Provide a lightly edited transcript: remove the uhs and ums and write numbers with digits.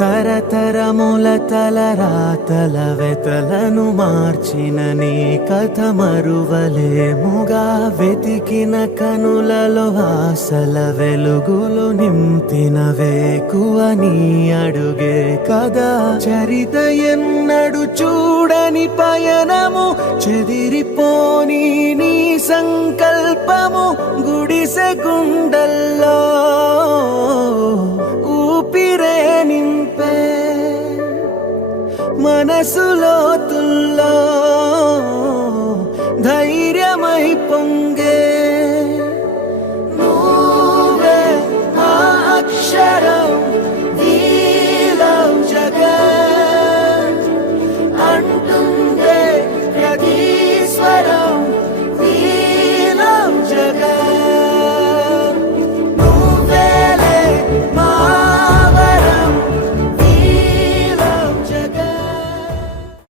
తరతరముల తలరాతల వెతలను మార్చిన నీ కథ మరువలేముగా. వెతికిన కనులలో ఆశల వెలుగులు నింపిన వేకువ నీ అడుగే కదా. చరిత ఎన్నడు చూడని పయనము, చెదిరిపోని నీ సంకల్పము. గుడిసె గుండెల్లో ఊపిరే నింపే, మనసులో తుల్లో ధైర్యమై పొంగే.